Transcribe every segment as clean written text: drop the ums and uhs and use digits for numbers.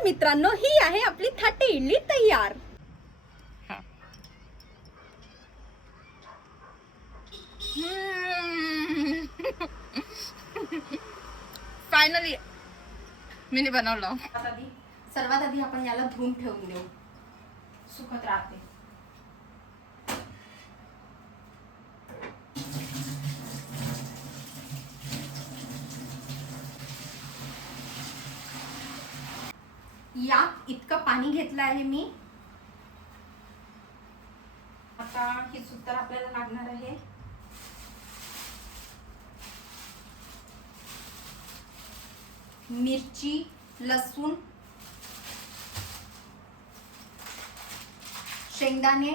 तर मित्रांनो, ही आहे आपली थाटे इडली तयार. फायनली मी बनवलं. सर्वात आधी आपण याला धुवून ठेवून देऊ, सुकत राहते. यात इतकं पाणी घेतलं आहे मी. आता ही सूत्र आपल्याला लागणार आहे. मिरची, लसूण, शेंगदाणे,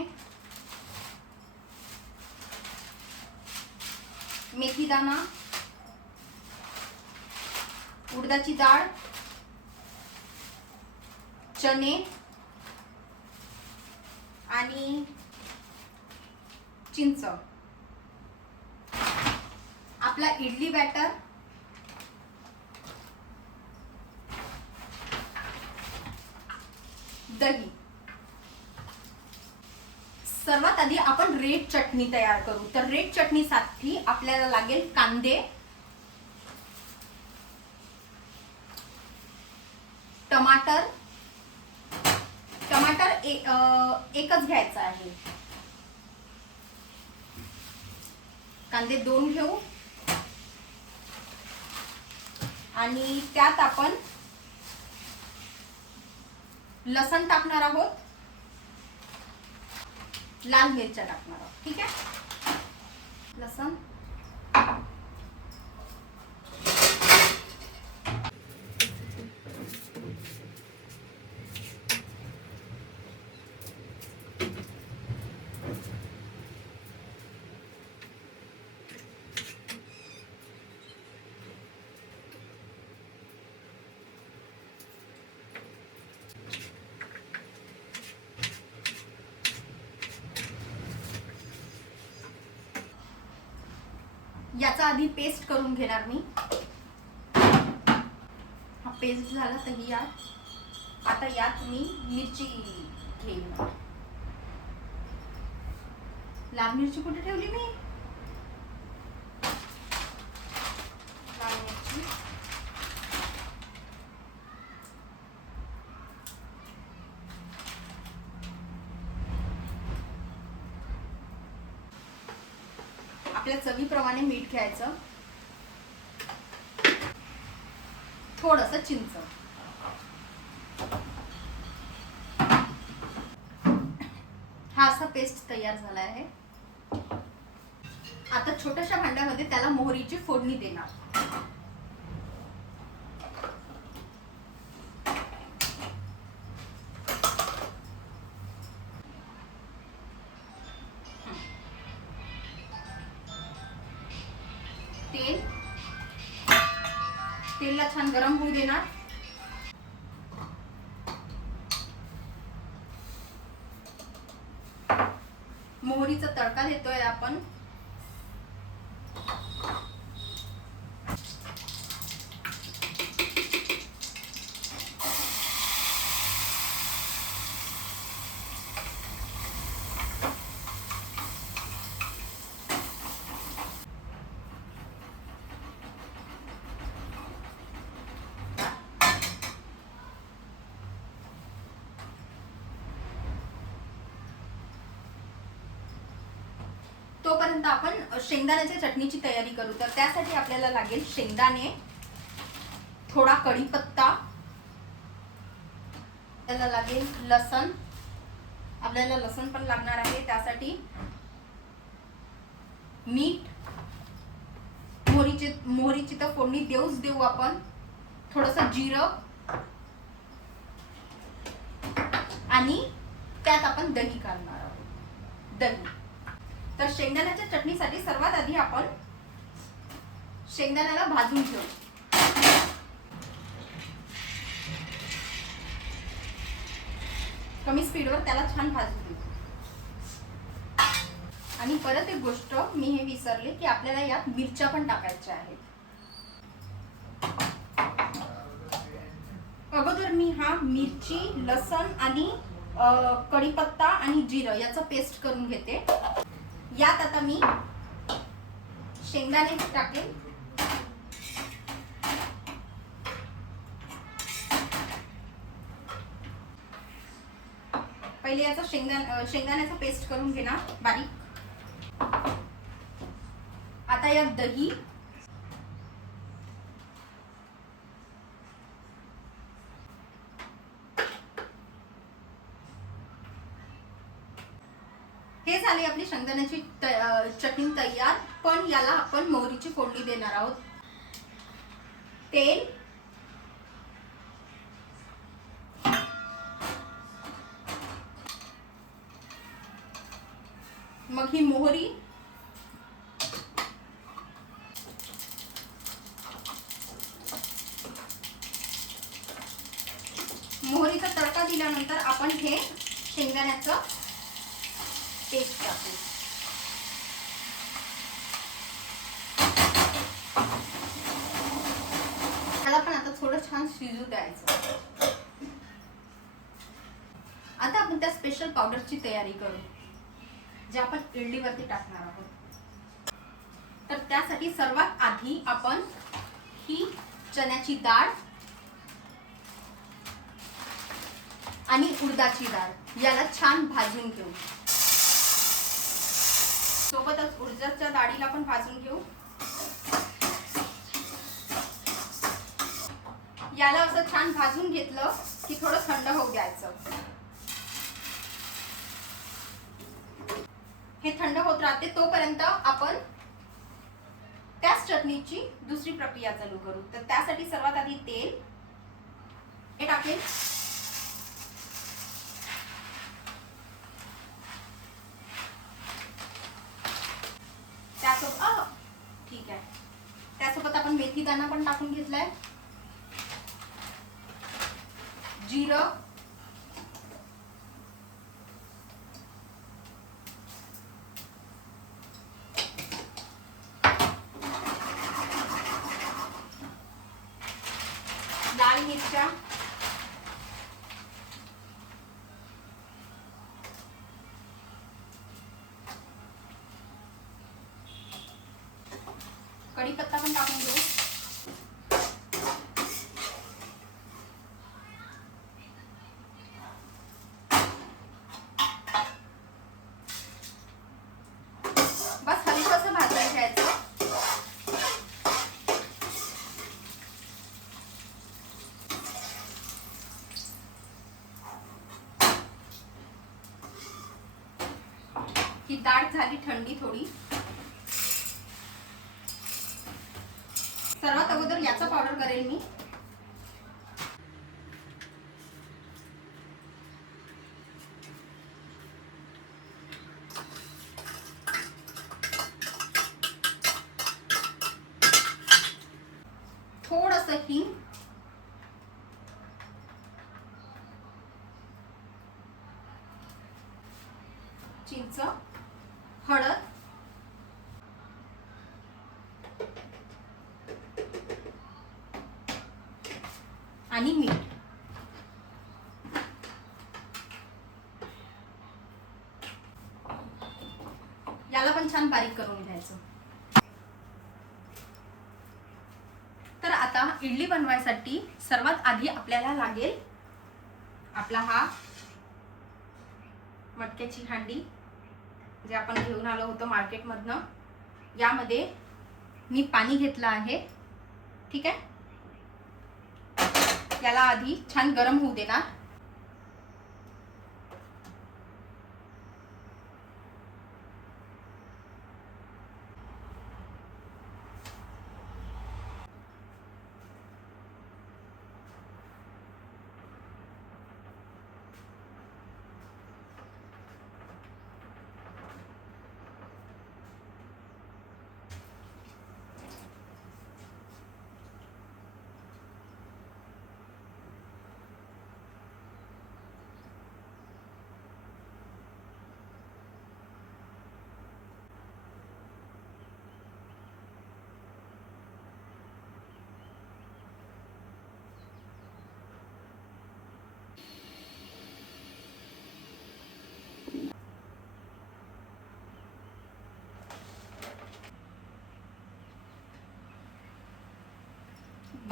मेथीदाणा, उडदाची डाळ, चणे आणि चिंच. आपला इडली बॅटर, दही. सर्वात आधी आपण रेड चटणी तयार करू. तर रेड चटणीसाठी आपल्याला लागेल कांदे, टमाटर. टमाटर एकच घ्यायचा आहे. कांदे 2 घेऊ आणि त्यात आपण लसण टाकणार आहोत, लाल मिरच्या टाकणार आहोत. ठीक आहे. लसण, याचा आधी पेस्ट करून घेणार मी. हा पेस्ट झाला तयार. आता यात मी मिरची घेईन. लाल मिरची कुठे ठेवली मी? लाल मिरची, आपल्या चवीप्रमाणे मीठ घ्यायचं, थोडंसं चिंच. हा असा पेस्ट तयार झाला आहे. आता छोट्याशा भांड्यामध्ये त्याला मोहरीची फोडणी देणार. तेलला छान गरम होऊ देणार. मोहरीचा तडका देतोय आपण. तोपर्यंत आपण शेंगदाण्याच्या चटणीची तयारी करू. तर त्यासाठी आपल्याला लागेल शेंगदाणे, थोडा कढीपत्ता, आपल्याला लागेल लसण. आपल्याला लसण पण लागणार आहे. त्यासाठी मीठ, मोहरीची तर फोडणी देऊ आपण. थोडंसं जिरं आणि त्यात आपण दही घालणार आहोत. दही. तर शेंगदाण्याच्या चटणीसाठी सर्वात आधी आपण शेंगदाण्याला भाजून घेऊ. कमी स्पीडवर त्याला छान भाजून घेऊ. आणि परत एक गोष्ट मी हे विसरले की आपल्याला यात मिरच्या पण टाकायच्या आहेत. अगोदर मी हा मिरची, लसण आणि कढीपत्ता आणि जिरं याचं पेस्ट करून घेते. यात आता मी शेंगदाणे टाकेल. पहिले याचा शेंगदाण्याचा पेस्ट करून घेणार बारीक. आता यात दही, हे झाली आपली शेंगदाण्याची चटणी तयार. पण याला आपण मोहरीची फोडणी देणार आहोत. तेल, मग ही मोहरी, मोहरीचा तडका दिल्यानंतर आपण हे शेंगदाण्याचं पेस्ट टाकू. त्याला पण आता थोडं छान शिजू द्यायचं. आता आपण त्या स्पेशल पावडरची तयारी करू, जे आपण इडलीवरती टाकणार आहोत. तर त्यासाठी सर्वात आधी आपण ही चण्याची डाळ आणि उडदाची डाळ याला छान भाजून घेऊ. सोबतच उडदाच्या डाळीला पण भाजून घेऊ. याला असं छान भाजून घेतलं की थोडं थंड होऊ द्यायचं. हे थंड होत राहते तोपर्यंत आपण त्याच चटणीची दुसरी प्रक्रिया चालू करू. तर त्यासाठी सर्वात आधी तेल हे टाकेल. त्यासोबत ठीक आहे, त्यासोबत आपण मेथी दाणा पण टाकून घेतलाय. जिरं, लाल मिरच्या, कढीपत्ता पण टाकून घेऊ. बस हलकंसं भाजून घ्यायचं. ही डाळ झाली थंडी थोडी. सर्वात अगोदर याचा पावडर करेल मी. थोडंसं हिंग, चिंच, हळद, आणि मीठ. याला पण छान बारीक करून घ्यायचं. तर आता इडली बनवायसाठी सर्वात आधी आपल्याला लागेल आपला हा मटक्याची हांडी, जे आपण घेऊन आलो होतो मार्केटमधनं. यामध्ये मी पाणी घेतलं आहे. ठीक आहे, याला आधी छान गरम होऊ देणार.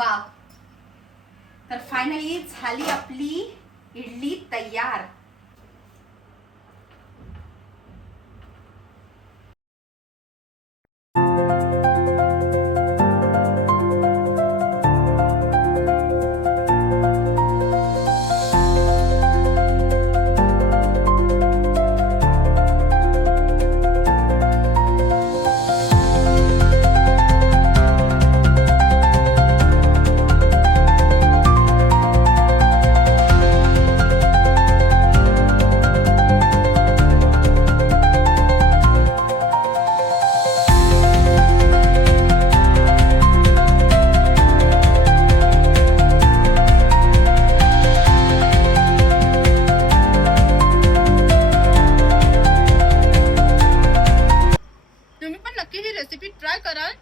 वाव. तर फायनली झाली आपली इडली तयार. तुम्ही पण नक्की ही रेसिपी ट्राय कराल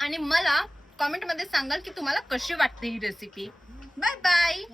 आणि मला कॉमेंट मध्ये सांगाल की तुम्हाला कशी वाटते ही रेसिपी. Bye bye.